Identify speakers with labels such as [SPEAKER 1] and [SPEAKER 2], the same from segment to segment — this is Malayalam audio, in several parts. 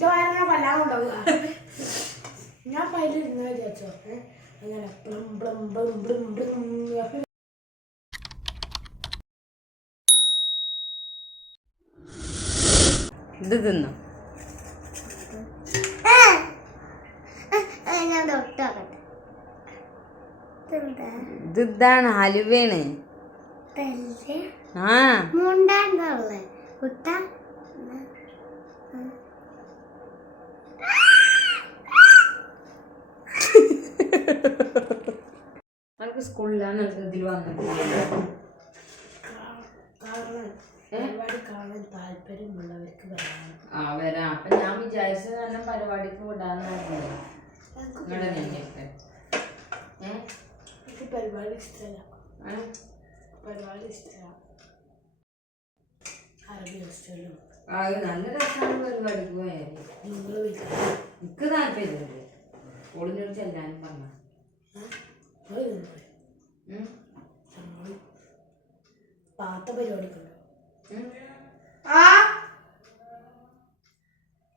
[SPEAKER 1] കൊല്ലാൻ കൊണ്ടുപോകുക ഞാൻ പൈലിൽ ഇരുന്ന് വിചാരിച്ചോ അങ്ങനെ ബ്ലം ബ്ലം ബ്ലം ബ്ലം പ്ലം അപ്പൊ
[SPEAKER 2] ഇത് തിന്നോ? ഇതാണ്
[SPEAKER 3] ഹലുവേണ്
[SPEAKER 2] ആ.
[SPEAKER 3] മുണ്ടാണ്ടല്ലേ കുട്ട?
[SPEAKER 2] സ്കൂളിലാണ് ഇതിൽ
[SPEAKER 1] വന്നത് താല്പര്യമുള്ളവർക്ക് വരാം.
[SPEAKER 2] ആ വരാം. അപ്പൊ ഞാൻ വിചാരിച്ചത് തന്നെ പരിപാടിക്ക് വിടാന്നായിരുന്നു നിങ്ങളുടെ
[SPEAKER 1] എനിക്ക് പരിപാടി ഇഷ്ടമല്ല? പരിപാടി ഇഷ്ടമല്ല അറബി
[SPEAKER 2] നല്ല രസമാണ് പരിപാടിക്ക് പോയാൽ
[SPEAKER 1] നിങ്ങൾ
[SPEAKER 2] എനിക്ക് താല്പര്യമുണ്ട് ഒളിഞ്ഞൊരു ചെല്ലാനും പറഞ്ഞ
[SPEAKER 1] പാത്ത പരിപാടിക്കുണ്ടോ.
[SPEAKER 2] ആ?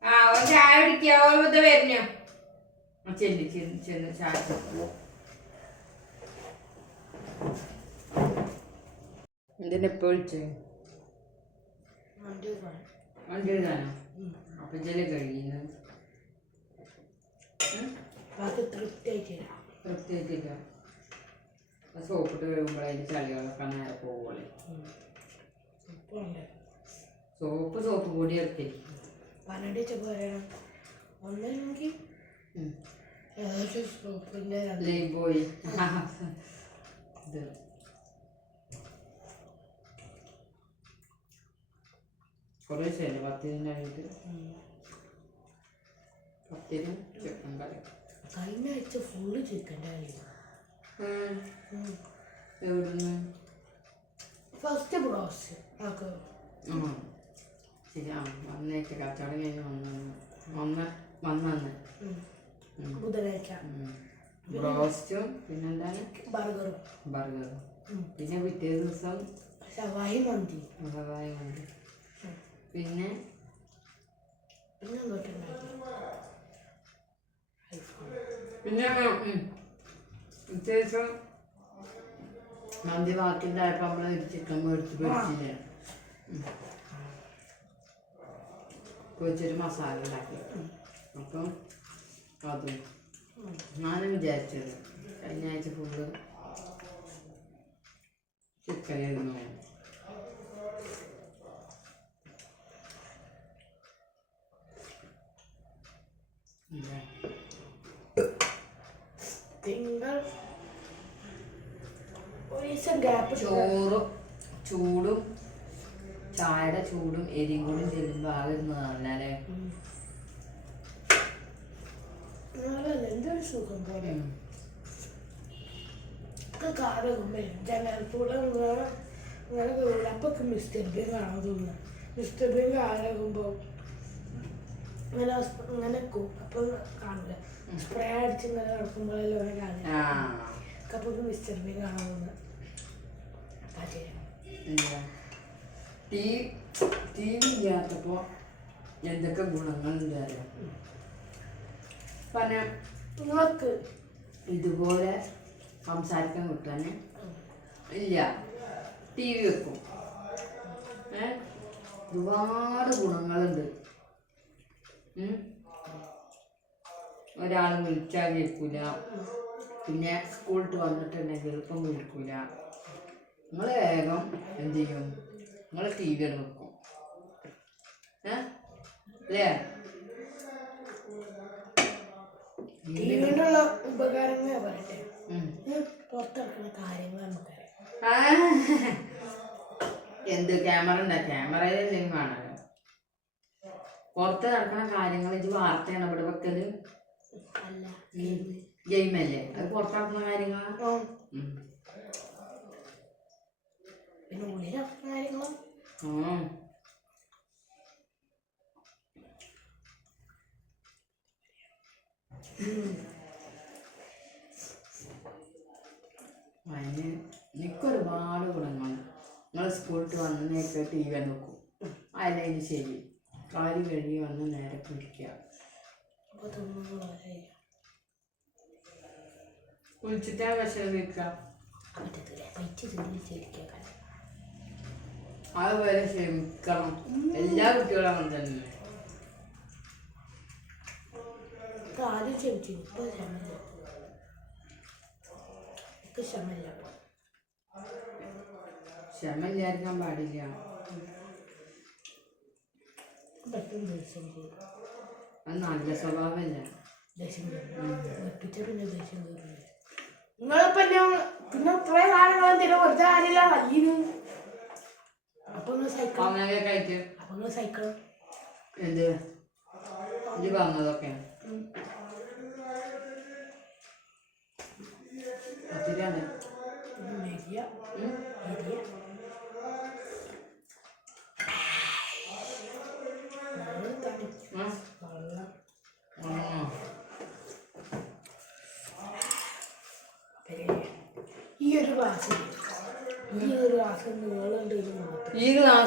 [SPEAKER 2] ആ ഒരു ചായ കുടിക്കുക ഓർമ്മ വരുന്നോ ആ ചെല്ലി ചെന്ന് ചെന്ന് ചായ എന്തിനാ എപ്പോ വിളിച്ചേ?
[SPEAKER 1] വണ്ടി കാണാൻ
[SPEAKER 2] വണ്ടി എഴുതാനോ അപ്പൊ ചെല്ലി സോപ്പിട്ട് കഴിയുമ്പോൾ ചളികളൊക്കെ നേരെ പോവുള്ളേ സോപ്പ് സോപ്പ് പൊടി ഇറക്കില്ല
[SPEAKER 1] പന്നടി ചെപ്പ് പറയണം ഒന്നെങ്കിൽ ഏകദേശം സോപ്പിന്റെ രണ്ട്
[SPEAKER 2] പോയി. ഇത്. കുറേ ശരി പത്തിരിന്റെ അടിയിട്ട് പത്തിരും ചിക്കൻ കറി
[SPEAKER 1] കഴിഞ്ഞ ആഴ്ച ഫുള്ള് ചിക്കന്റെ ആയിരുന്നു
[SPEAKER 2] എവിടുന്ന്?
[SPEAKER 1] ഫസ്റ്റ് ബ്രോസ്
[SPEAKER 2] ശരിയാണ് വന്നേക്ക്. കച്ചവടം കഴിഞ്ഞ് വന്നു വന്ന് വന്നു
[SPEAKER 1] ബുധനാഴ്ച.
[SPEAKER 2] ബ്രോസ്റ്റും പിന്നെന്താണ്?
[SPEAKER 1] ബർഗറും. ബർഗറും.
[SPEAKER 2] പിന്നെ പിറ്റേ ദിവസം
[SPEAKER 1] സവായി മന്തി.
[SPEAKER 2] സവായി മന്തി. പിന്നെ?
[SPEAKER 1] പിന്നെ
[SPEAKER 2] പിന്നെ ദിവസം മന്തി ബാക്കിണ്ടായപ്പോൾ നമ്മൾ ചിക്കൻ മേടിച്ച് പൊരിച്ചില്ലേ. പൊരിച്ചൊരു മസാല ഉണ്ടാക്കി. അപ്പം അതും. ഞാനും വിചാരിച്ചത് കഴിഞ്ഞ ആഴ്ച ഫുള്ള് എന്താ
[SPEAKER 1] തിങ്കൾ
[SPEAKER 2] ചോറും ചൂടും ചായയുടെ ചൂടും എരിയും കൂടി ചെല്ലുമ്പോ ആകെ
[SPEAKER 1] എന്തൊരു സുഖം പോലെ. ഒക്കെ കാടുമ്പോ ജനൽക്കൂടെ ഇങ്ങനെ ഇങ്ങനെ കേറില്ല അപ്പൊക്കെ മിസ്റ്റർ ബീൻ കാണാൻ തോന്നുന്നു. മിസ്റ്റർ ബീൻ കാലാകുമ്പോ ഇങ്ങനെ സ് ഇങ്ങനെ നിൽക്കും കാണില്ല സ്പ്രേ അടിച്ച് ഇങ്ങനെ നടക്കുമ്പോഴല്ലോ കാണില്ല അപ്പൊ മിസ്റ്റർ ബീൻ കാണാൻ.
[SPEAKER 2] എന്താ ടീ ടി വി ഇല്ലാത്തപ്പോൾ എന്തൊക്കെ ഗുണങ്ങളുണ്ട് അറിയാം?
[SPEAKER 1] നിങ്ങൾക്ക്
[SPEAKER 2] ഇതുപോലെ സംസാരിക്കാൻ കിട്ടാൻ ഇല്ല. ടി വി വെക്കും ഒരുപാട് ഗുണങ്ങളുണ്ട്. ഒരാൾ വിളിച്ചാൽ കേൾക്കൂല. പിന്നെ സ്കൂളിട്ട് വന്നിട്ടുണ്ടെങ്കിൽ എളുപ്പം വിളിക്കൂല. നിങ്ങൾ വേഗം എന്ത് ചെയ്യും? നിങ്ങൾ ടി വി വെക്കും. ഏ? അല്ലേ?
[SPEAKER 1] ടി വിയിലുള്ള ഉപകാരങ്ങൾ പറയട്ടെ.
[SPEAKER 2] ഉം.
[SPEAKER 1] ഉം, പുറത്തിറക്കുന്ന കാര്യങ്ങൾ നമുക്കറിയാം
[SPEAKER 2] ആ. എന്ത് ക്യാമറ ഉണ്ട? ക്യാമറയിൽ എന്തെങ്കിലും പുറത്ത് നടക്കുന്ന കാര്യങ്ങൾ ഇത് വാർത്തയാണ് ഇവിടെ വെക്കൽ.
[SPEAKER 1] അല്ല.
[SPEAKER 2] ഗെയിമല്ലേ അത് പുറത്ത് നടക്കുന്ന കാര്യങ്ങളാണ്.
[SPEAKER 1] പിന്നെ ഉള്ളിൽ നടക്കുന്ന കാര്യങ്ങളും.
[SPEAKER 2] അതിന് എനിക്കൊരുപാട് ഗുണങ്ങൾ നിങ്ങൾ സ്കൂളിൽ വന്നേക്ക് ടി വി നോക്കും അല്ല ശരി. കാൽ കഴുകി വന്ന് നേരെ
[SPEAKER 1] പോലെ
[SPEAKER 2] കുളിച്ചിട്ടാ ഭക്ഷണം കഴിക്കുക
[SPEAKER 1] പറ്റത്തില്ല. പൈറ്റ് തിന്നിച്ചിരിക്കുക
[SPEAKER 2] അതുപോലെ ശ്രമിക്കണം എല്ലാ കുട്ടികളും അങ്ങനെ തന്നെ
[SPEAKER 1] ആദ്യം ക്ഷമിച്ചു ഇപ്പോൾ ക്ഷമല്ല എനിക്ക് ക്ഷമല്ല ഇപ്പോൾ
[SPEAKER 2] ക്ഷമ ഇല്ലായിരിക്കാൻ പാടില്ല.
[SPEAKER 1] പെട്ടെന്ന് ദേഷ്യം ചെയ്യും
[SPEAKER 2] അത് നല്ല സ്വഭാവമല്ല.
[SPEAKER 1] ദേഷ്യം ചെയ്യും വെപ്പിച്ച പിന്നെ ദേഷ്യം കയറില്ല നിങ്ങളിപ്പോ പിന്നെ ഇത്രയും കാലങ്ങളും തരും വെറുതെ ആരില്ല വല്ലിനു അപ്പൊ നിങ്ങൾ സൈക്കിൾ
[SPEAKER 2] അങ്ങനെയൊക്കെ ആയിട്ട്?
[SPEAKER 1] അപ്പൊ നിങ്ങൾ സൈക്കിൾ
[SPEAKER 2] എന്ത്? ഇത് പറഞ്ഞതൊക്കെ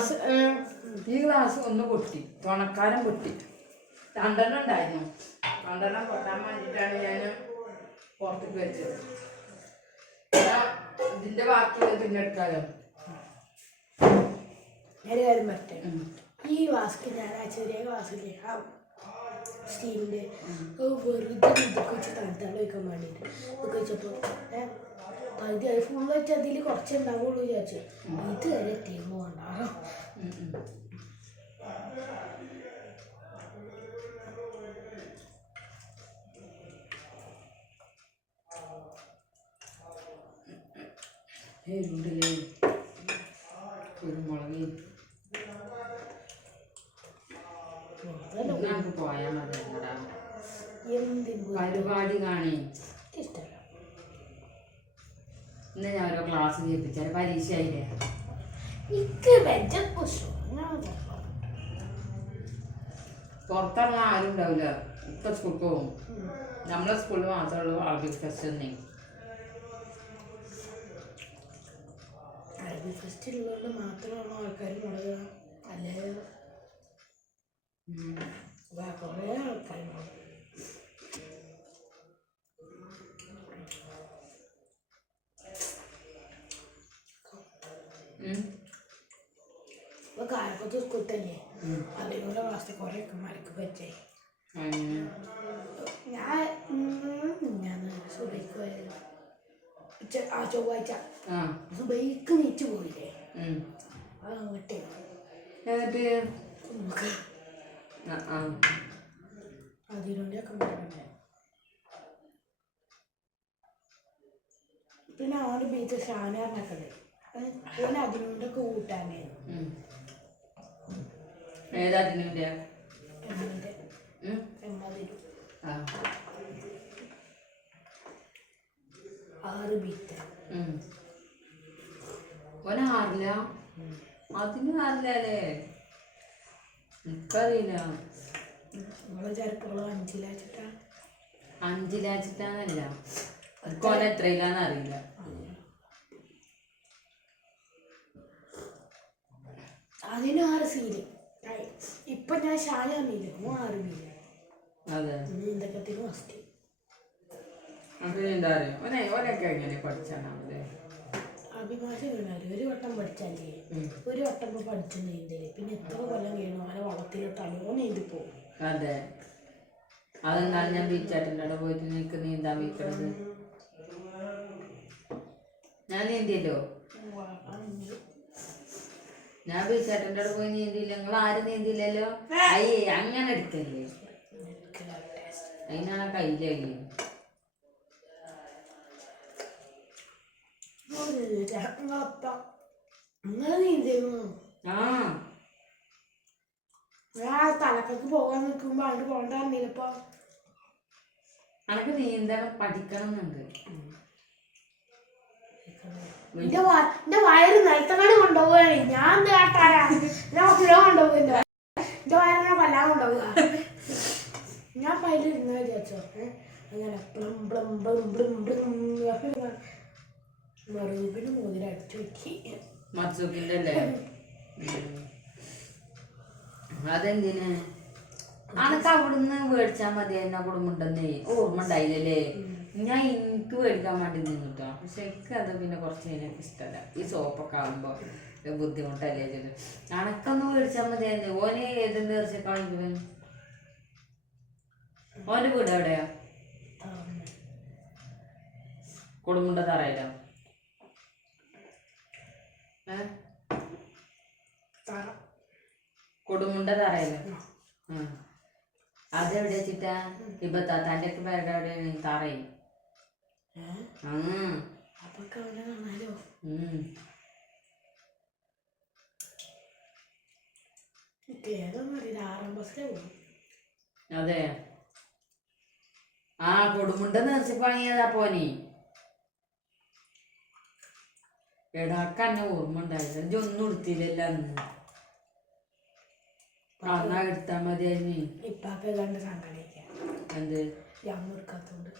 [SPEAKER 1] ഗ്ലാസ് ഈ ഗ്ലാസ്
[SPEAKER 2] ഒന്ന് പൊട്ടി തുണക്കാരൻ പൊട്ടി. രണ്ടെണ്ണം ഉണ്ടായിരുന്നു. രണ്ടെണ്ണം പൊട്ടാൻ വേണ്ടിയിട്ടാണ് ഞാൻ പുറത്തേക്ക് വെച്ചത്. ഇതിന്റെ ഇതിന്റെ ബാക്കിയുള്ളത് പിന്നെ എടുക്കാലോ.
[SPEAKER 1] ഒരു കാര്യം പറ്റേ ഈ ഗ്ലാസ് ഞാൻ ആ ചെറിയ ഗ്ലാസ്സില്ലേ ആ സ്റ്റീലിന്റെ വെറുതെ ഇതൊക്കെ വെച്ച് വയ്ക്കാൻ വേണ്ടിയിട്ട് ഇതൊക്കെ വെച്ചപ്പോൾ പകുതി അത് ഫുള്ള് വെച്ച് അതിൽ കുറച്ച് ഉണ്ടാവുള്ളൂ വിചാരിച്ചു.
[SPEAKER 2] ഇതുവരെ തീർന്നു വേണ്ട കുരുമുളക് നമുക്ക് പോയാൽ മതി പരിപാടി കാണി.
[SPEAKER 1] ഇഷ്ടമല്ല
[SPEAKER 2] ഇന്ന് ഞാൻ ഓരോ ക്ലാസ് കേൾപ്പിച്ചാൽ പരീക്ഷ ആയില്ലേ
[SPEAKER 1] എനിക്ക് വെജ കുശു
[SPEAKER 2] പുറത്തിറങ്ങാൻ ആരും ഉണ്ടാവില്ല. ഇപ്പൊ സ്കൂളിൽ പോകും. നമ്മളെ സ്കൂളിൽ മാത്രമേ ഉള്ളൂ അറബിക് ഫെസ്റ്റ് തന്നെ
[SPEAKER 1] അറബി ഫെസ്റ്റ് ഉള്ളതുകൊണ്ട് മാത്രമാണ് ആൾക്കാർ മുളക അല്ലേ? കുറേ ആൾക്കാർ മുളക് കാലപ്പത്ത് സ്കൂളിൽ തന്നെ അതിനുള്ള ക്ലാസ്സിൽ കുറേ മരക്ക് പറ്റേ ഞാൻ ഞാൻ സുബൈക്ക് പോയല്ലോ ആ ചൊവ്വാഴ്ച. സുബൈക്ക് നീച്ച് പോയില്ലേ. ആ അങ്ങോട്ടേ മറക്കണ്ടേ പിന്നെ അവന് ബീച്ച് ഷാനാറിനൊക്കെ ഓൻ അതിനോടൊക്കെ കൂട്ടാനേ
[SPEAKER 2] ഉം. ഏതാ ആ.
[SPEAKER 1] ആറ് ബീറ്റ്.
[SPEAKER 2] ഉം. ഓന് ആറില്ല അതിന് ആറില്ലല്ലേ എനിക്കറിയില്ല
[SPEAKER 1] നമ്മളെ ചെറുപ്പുകളും അഞ്ചിലാച്ചിട്ടാ.
[SPEAKER 2] അഞ്ചിലാച്ചിട്ടാന്നല്ല. അത് കൊല എത്രയിലാന്ന് അറിയില്ല.
[SPEAKER 1] അതിന് ആറ് സീൽ. ഇപ്പൊ ഞാൻ ഷാന തന്നില്ല ഓ ആറ് മീൽ
[SPEAKER 2] അതെ
[SPEAKER 1] നീന്തക്കത്തിന് ഫസ്റ്റ്
[SPEAKER 2] അങ്ങനെ എന്താ അറിയാം? ഓനെ ഓനൊക്കെ എങ്ങനെ
[SPEAKER 1] വീണാൽ ഒരു വട്ടം പഠിച്ചാലേ ഒരു വട്ടം ഇപ്പൊ പഠിച്ചു നീന്തൽ പിന്നെ എത്ര കൊല്ലം കഴിയണം അവനെ വളത്തിലിട്ടാണ് ഓ നീന്തി പോകും.
[SPEAKER 2] അതെ. അതെന്നാണ് ഞാൻ ബീച്ചാട്ടിന്റെ അവിടെ പോയിട്ട് നിനക്ക് നീന്താൻ വീക്കണത് ഞാൻ നീന്തിയല്ലോ ഞാൻ ചേട്ടന്റെ അവിടെ പോയി നീന്തിയില്ല. നിങ്ങൾ ആരും നീന്തിയില്ലല്ലോ? അയ്യേ അങ്ങനെ എടുക്കല്ലേ അതിനാ കയ്യിലായി ആ.
[SPEAKER 1] തലക്കൊക്കെ പോകാൻ നിൽക്കുമ്പോ അവിടെ പോകണ്ട പറഞ്ഞില്ലപ്പോ.
[SPEAKER 2] അനക്ക് നീന്തണം പഠിക്കണം എന്നുണ്ട്
[SPEAKER 1] എന്റെ എന്റെ വയറ് നിലത്തങ്ങാട് കൊണ്ടുപോവാണ് ഞാൻ കാട്ടാരാ ഞാൻ കിലോ കൊണ്ടുപോകുന്നു എന്റെ വയറിനെ കൊല്ലാൻ കൊണ്ടുപോവുക ഞാൻ പയ്യിൽ ഇരുന്ന വിചാരിച്ചോ? അങ്ങനെ പ്ലം പ്ലം പ്ലം പ്ലം പ്ലം മറുപിന് മോതിരം അടിച്ചു വെക്കി
[SPEAKER 2] മത്സൂക്കിന്റെ അല്ലേ. അതെന്തിന്? അനക്ക് അവിടുന്ന് മേടിച്ചാൽ മതി എന്നെ കുടുംബുണ്ടെന്നേ ഓർമ്മ ഉണ്ടായില്ലല്ലേ? ഞാൻ എനിക്ക് മേടിക്കാൻ വേണ്ടി നിന്നിട്ടോ പക്ഷെ എനിക്ക് അത് പിന്നെ കുറച്ച് എനിക്ക് ഇഷ്ടമല്ല ഈ സോപ്പൊക്കെ ആകുമ്പോൾ ബുദ്ധിമുട്ടല്ലേ ചെയ്തു അണക്കൊന്ന് മേടിച്ചാൽ മതിയായിരുന്നു ഓന് ഏതെന്ന് തീർച്ചയായും ഓന്റെ വീട് എവിടെയാ? കൊടുമുണ്ട തറയിലോ? ഏ?
[SPEAKER 1] അറിയില്ല
[SPEAKER 2] കൊടുമുണ്ട തറയിലോ? ആ. അതെവിടെ വെച്ചിട്ടാ? ഇപ്പൊ തന്റെ ഒക്കെ പേരുടെ എവിടെയാണ് തറയിൽ
[SPEAKER 1] കാണാലോ അറിയില്ല ആറാം പോകും
[SPEAKER 2] അതെ. ആ കൊടുമുണ്ട നേർച്ചപ്പണിയതാ പോനി. എടാക്ക് എന്നെ ഓർമ്മ ഉണ്ടായില്ല. എന്റെ ഒന്നും എടുത്തില്ല അന്ന്. അന്നാ എടുത്താ മതി
[SPEAKER 1] ഇപ്പൊക്കെ കണ്ട് സങ്കടിക്ക
[SPEAKER 2] എന്ത്?
[SPEAKER 1] ഞാൻ എടുക്കാത്തോണ്ട്.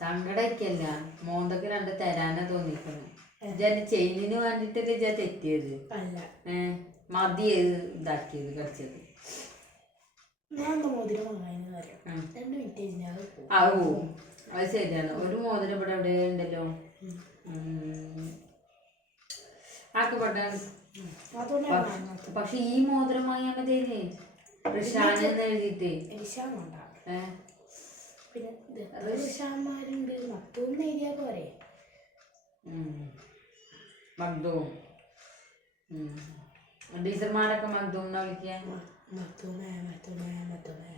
[SPEAKER 2] സങ്കടക്കല്ല മോന്തക്ക് രണ്ട് തരാനാ തോന്നിക്കുന്നു ഇജ്ജെന്റെ ചെയിനിന് വേണ്ടിട്ടല്ലേ ഇജ്ജാ തെറ്റിയത്?
[SPEAKER 1] അല്ല.
[SPEAKER 2] ഏ മതി ഇതാക്കിയത് കളിച്ചത്?
[SPEAKER 1] ഞാൻ മോതിരം വാങ്ങാനെന്ന് പറയാം?
[SPEAKER 2] ഉം.
[SPEAKER 1] രണ്ട് മിനിറ്റ് കഴിഞ്ഞാൽ അത്
[SPEAKER 2] ശരിയാണ്. ഒരു മോതിരം ഇവിടെ എവിടെ ഉണ്ടല്ലോ. ആക്കപ്പെട്ട പക്ഷെ ഈ മോതിരം വാങ്ങിയാൽ മതി ഋഷാനെന്ന് എഴുതിയിട്ട്.
[SPEAKER 1] വേണ്ട പിന്നെ എത്ര എരിശാന്മാരുണ്ട് ഏരിയ പോരെ.
[SPEAKER 2] മഗ്ദൂം ടീച്ചർമാരൊക്കെ മഗ്ദൂം എന്നാ വിളിക്കുക
[SPEAKER 1] മത്തുമേ മത്തുമേ മത്തുമേ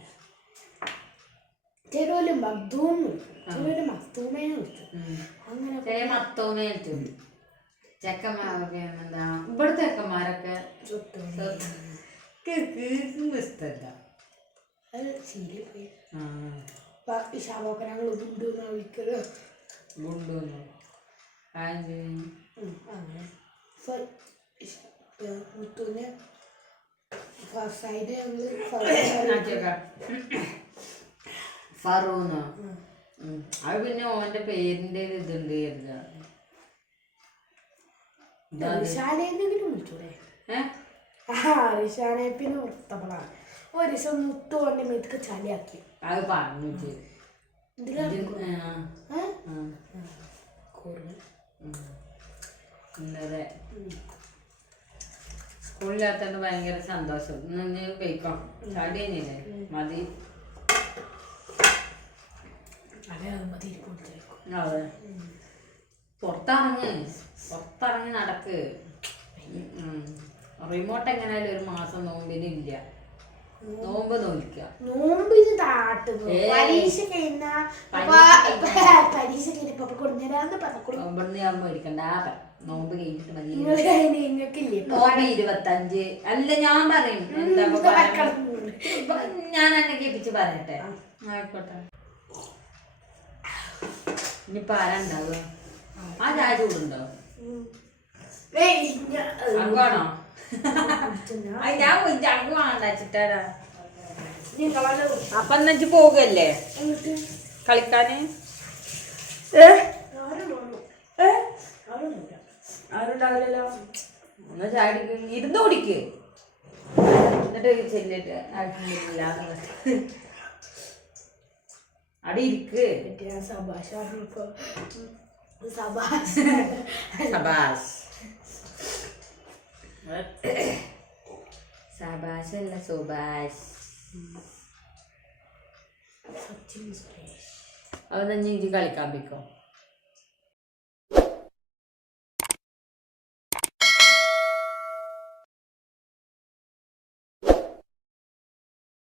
[SPEAKER 1] ചെറുവൽ മഗ്ദൂം വിളിക്കും.
[SPEAKER 2] ഉം.
[SPEAKER 1] അങ്ങനെ
[SPEAKER 2] ചെറിയ മത്തോമേ ചെക്കന്മാരൊക്കെ എന്താ ഇവിടുത്തെ ചെക്കന്മാരൊക്കെ
[SPEAKER 1] അത് ശരി പോയി.
[SPEAKER 2] ആ.
[SPEAKER 1] വിളിക്കലോ? അങ്ങനെ. ഞങ്ങൾ
[SPEAKER 2] ഫറൂന്നോ. അത് പിന്നെ ഓന്റെ പേരിന്റെ ഇതുണ്ട്.
[SPEAKER 1] റിഷാനെങ്കിലും വിളിച്ചൂടെ?
[SPEAKER 2] ഏ?
[SPEAKER 1] ആ റിഷാനെ പിന്നെ ഓർത്തപ്പോളാ ഒരു ദിവസം മുത്തു കൊണ്ട് മേത്തൊക്കെ ചളിയാക്കി.
[SPEAKER 2] അത് പറഞ്ഞു. ഇന്നലെ സ്കൂളില്ലാത്തോണ്ട് ഭയങ്കര സന്തോഷം. ഇന്ന് ഇനി പോയിക്കോ ചാടി തന്നെയല്ലേ മതി.
[SPEAKER 1] അതെ
[SPEAKER 2] പുറത്തിറങ്ങ്. പുറത്തിറങ്ങി നടക്ക്. റിമോട്ട് എങ്ങനെയായാലും ഒരു മാസം നോമ്പിന് ഇല്ല നോമ്പ് നോക്കുക
[SPEAKER 1] നോമ്പിന് താട്ടുന്നു. പരീക്ഷ കഴിഞ്ഞ
[SPEAKER 2] പരീക്ഷ
[SPEAKER 1] പരീക്ഷ കഴിഞ്ഞപ്പോ കൊടുഞ്ഞരാന്ന് പറഞ്ഞു
[SPEAKER 2] നോമ്പെന്ന് ഞാൻ മേടിക്കണ്ട നോമ്പ് കഴിഞ്ഞിട്ട് മതി.
[SPEAKER 1] നിങ്ങൾക്കില്ലേ
[SPEAKER 2] നോമ്പ് ഇരുപത്തഞ്ച്. അല്ല ഞാൻ പറയും. ഞാൻ എന്നെ കേൾപ്പിച്ച് പറയട്ടെ. ആയിക്കോട്ടെ. ഇനിയിപ്പൊ ആരാ ആ. ചായ ചൂടുണ്ടോ? അങ്ങോണോ ഞാൻ വേണ്ട അപ്പൊ എന്നു പോകല്ലേ? കളിക്കാന്? ആരുണ്ടാവില്ലല്ലോ ഒന്ന് ചാടി ഇരുന്ന് കുടിക്ക്. എന്നിട്ട് ചെല്ലിട്ട് ആയിട്ടില്ല അവിടെ ഇരിക്ക്.
[SPEAKER 1] സബാഷ്
[SPEAKER 2] സബാസ് സബാഷ്. അല്ല സുഭാഷ്
[SPEAKER 1] സച്ചിൻ സുരേഷ്
[SPEAKER 2] അവൻ തന്നെ കളിക്കാൻ പിക്കോ